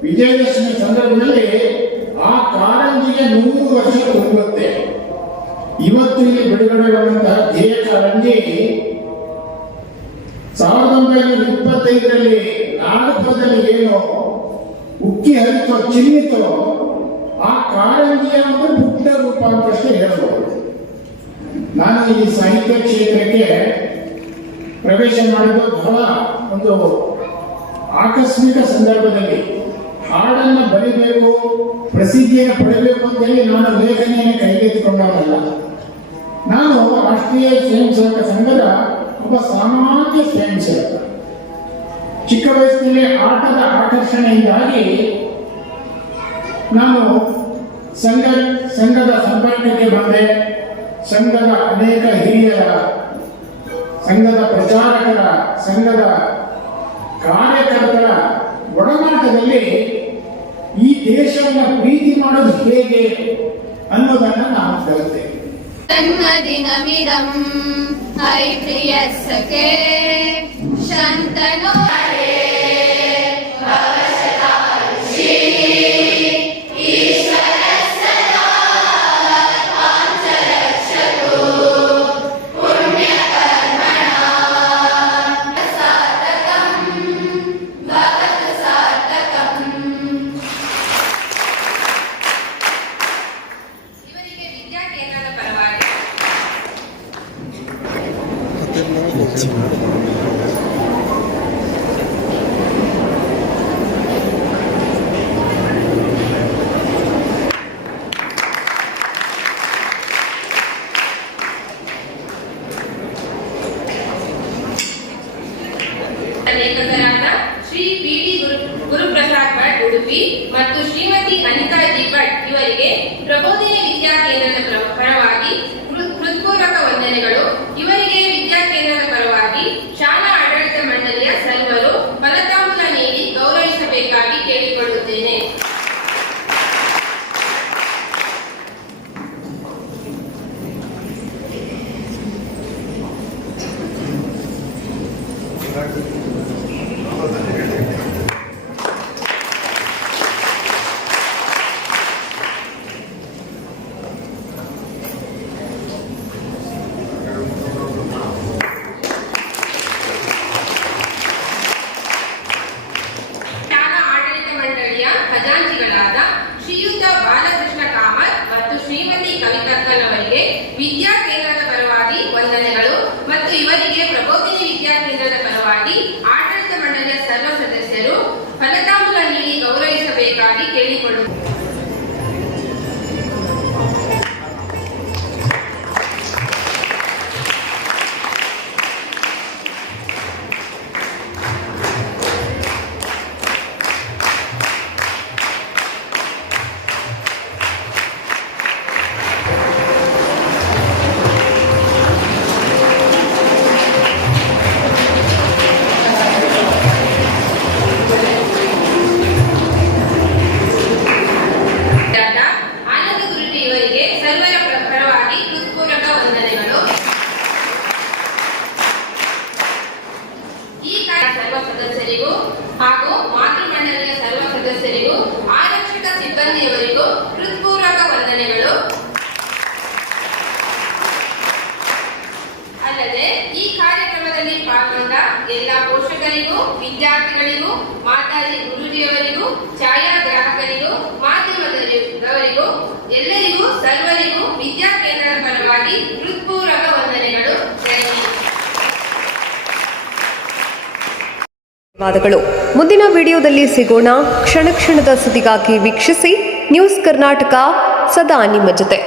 ವಿಜಯದಶಮಿ ಸಂದರ್ಭದಲ್ಲಿ ಆ ಕಾರಂಜಿಗೆ 100 ವರ್ಷ ತುಂಬುತ್ತೆ. ಇವತ್ತು ಇಲ್ಲಿ ಬಿಡುಗಡೆಗೊಂಡಂತಹ ಧ್ಯೇಯ ಕಾರಂಜಿ 1925 ನಾಗಪುರದಲ್ಲಿ ಏನು ಉಕ್ಕಿ ಹರಿತೋ ಚಿನ್ನಿತೋ ಆ ಕಾರಂಜಿಯ ಒಂದು ಪುಟ್ಟ ರೂಪ ಅಂತಷ್ಟೇ ಹೇಳಬಹುದು. ನಾನು ಈ ಸಾಹಿತ್ಯ ಕ್ಷೇತ್ರಕ್ಕೆ ಪ್ರವೇಶ ಮಾಡಿದ್ದು ಬಹಳ ಒಂದು ಆಕಸ್ಮಿಕ ಸಂದರ್ಭದಲ್ಲಿ. ಹಾಡನ್ನು ಬರೀಬೇಕು, ಪ್ರಸಿದ್ಧಿಯನ್ನು ಪಡೆಯಬೇಕು ಅಂತ ಹೇಳಿ ನಾನು ಲೇಖನಿಯನ್ನು ಕೈಗೆತ್ತಿಕೊಂಡವನಲ್ಲ. ನಾನು ರಾಷ್ಟ್ರೀಯ ಸ್ವಯಂ ಸೇವಕ ಸಂಘದ ಒಬ್ಬ ಸಾಮಾನ್ಯ ಸ್ವಯಂ ಸೇವಕ. ಚಿಕ್ಕ ವಯಸ್ಸಿನಲ್ಲಿ ಆಟದ ಆಕರ್ಷಣೆಯಿಂದಾಗಿ ನಾನು ಸಂಘದ ಸಂಪರ್ಕಕ್ಕೆ ಬಂದೆ. ಸಂಘದ ಅನೇಕ ಹಿರಿಯರ, ಸಂಘದ ಪ್ರಚಾರಕರ, ಸಂಘದ ಕಾರ್ಯಕರ್ತರ ಕರ್ನಾಟಕದಲ್ಲಿ ಈ ದೇಶವನ್ನು ಪ್ರೀತಿ ಮಾಡೋದು ಹೇಗೆ ಅನ್ನೋದನ್ನ ನಾವು ಕಲಿತೇವೆ. ಜನ್ಮದಿನಮಿದಂ ಹೈ ಪ್ರಿಯಸ್ಸಖೇ ಶಂತನು ಇವರಿಗೆ ವಿದ್ಯಾ ಕೇಂದ್ರದ ಪರವಾಗಿ ಲೇಖಕರಾದ ಶ್ರೀ ಪಿ.ಡಿ. ಗುರುಪ್ರಸಾದ್ ಭಟ್ ಉಡುಪಿ ಮತ್ತು ಶ್ರೀಮತಿ ಅನಿತಾ ಜಿ ಭಟ್ ಇವರಿಗೆ ಪ್ರಬೋಧಿನಿ ವಿದ್ಯಾ ಕೇಂದ್ರದ ಪರವಾಗಿ ಹೃತ್ಪೂರ್ವಕ ವಂದನೆಗಳು. ಇವರಿಗೆ ವಿದ್ಯಾ ಕೇಂದ್ರದ ಪರವಾಗಿ ಶಾಲಾ ಆಡಳಿತ ಮಂಡಳಿಯ ಸರ್ವರು ಫಲಿತಾಂಶ ನೀಡಿ ಗೌರವಿಸಬೇಕಾಗಿ ಕೇಳಿಕೊಳ್ಳುತ್ತೇನೆ. ಶಾಲಾ ಆಡಳಿತ ಮಂಡಳಿಯ ಖಜಾಂಚಿಗಳಾದ ಶ್ರೀಯುತ ಬಾಲಕೃಷ್ಣ ಕಾಮತ್ ಮತ್ತು ಶ್ರೀಮತಿ ಕವಿತಕ್ಕನ್ ಅವರಿಗೆ ವಿದ್ಯಾ ಕೇಂದ್ರದ ಪರವಾಗಿ ವಂದನೆಗಳು ಮತ್ತು ಇವರಿಗೆ ಪ್ರಬೋಧಿನಿ ವಿದ್ಯಾ ಕೇಂದ್ರದ ಪರವಾಗಿ ಆಡಳಿತ ಮಂಡಳಿಯ ಸರ್ವ ಸದಸ್ಯರು ಫಲಿತಾಂಶ ನೀಡಿ ಗೌರವಿಸಬೇಕಾಗಿ ಕೇಳಿಕೊಳ್ಳುತ್ತೇನೆ. ಆನಂದ ಗುರುಜಿ ಇವರಿಗೆ ಸರ್ವರ ಪರವಾಗಿ ಹೃತ್ಪೂರ್ವಕ ವಂದನೆಗಳು. ಈ ಸರ್ವ ಸದಸ್ಯರಿಗೂ ಹಾಗೂ ಮಾತೃ ಮಂಡಳಿಯ ಸರ್ವ ಸದಸ್ಯರಿಗೂ ಆರಕ್ಷಕ ಸಿಬ್ಬಂದಿಯವರಿಗೂ ಹೃತ್ಪೂರ್ವಕ ವಂದನೆಗಳು. ಅಲ್ಲದೆ ಈ ಕಾರ್ಯಕ್ರಮದಲ್ಲಿ ಪಾಲ್ಗೊಂಡ ಎಲ್ಲ ಪೋಷಕರಿಗೂ, ವಿದ್ಯಾರ್ಥಿಗಳಿಗೂ, ಮಾತಾಜಿ ಗುರೂಜಿಯವರಿಗೂ, ಛಾಯಾಗ್ರಾಹಕರಿಗೂ, ಮಾಧ್ಯಮದವರಿಗೂ ಎಲ್ಲರಿಗೂ ಸರ್ವರಿಗೂ ವಿದ್ಯಾ ಕೇಂದ್ರದ ಪರವಾಗಿ ಹೃತ್ಪೂರ್ವಕ ವಂದನೆಗಳು. ಧನ್ಯವಾದಗಳು. ಮುಂದಿನ ವಿಡಿಯೋದಲ್ಲಿ ಸಿಗೋಣ. ಕ್ಷಣ ಕ್ಷಣದ ಸುದ್ದಿಗಾಗಿ ವೀಕ್ಷಿಸಿ ನ್ಯೂಸ್ ಕರ್ನಾಟಕ, ಸದಾ ನಿಮ್ಮ ಜೊತೆ.